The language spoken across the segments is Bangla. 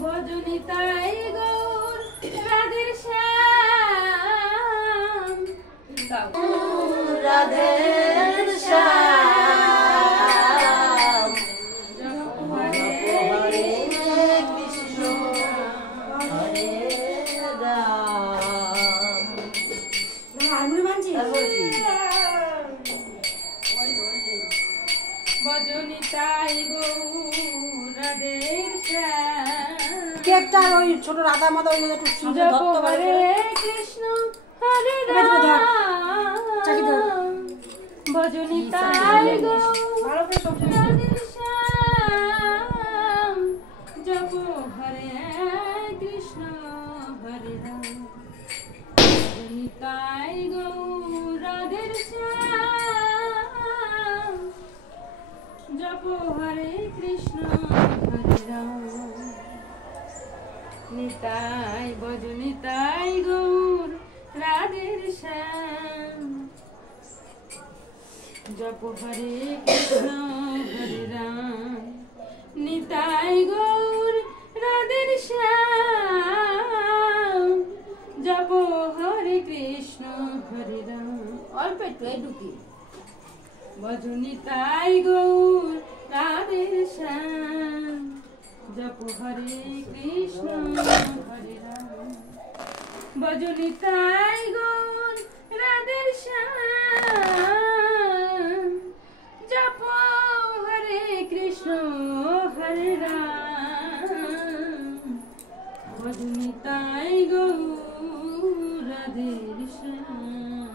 ভজনিতাই গৌর রাধের শ্যাম রাধের শ্যাম হরে কৃষ্ণ হরে রাম। ভজনিতাই গৌর রাধের শ্যাম কেকটা ওই ছোট রাধা মাধব ওই একটু সুন্দর ধরতে পারে। হরে কৃষ্ণ হরে রাম ভজনিতাই গৌর রাধের শ্যাম জপ হরে কৃষ্ণ হরে রাম ভজনিতাই গৌর রাধের শ্যাম জপ হরে কৃষ্ণ হরে রাম নিতাই ভজনিতাই গৌর রাধের শ্যাম জপ হরে কৃষ্ণ হরে রাম নিতাই গৌর রাধের শ্যাম জপ হরে কৃষ্ণ হরে রাম। অল্প একটু এইটুকি ভজনিতাই গৌর রাধের শ্যাম জপ হরে কৃষ্ণ হরে রাম ভজনিতাই গৌর রাধের শ্যাম জপ হরে কৃষ্ণ হরে রাম ভজনিতাই গৌর রাধের শ্যাম।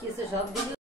কিসে সব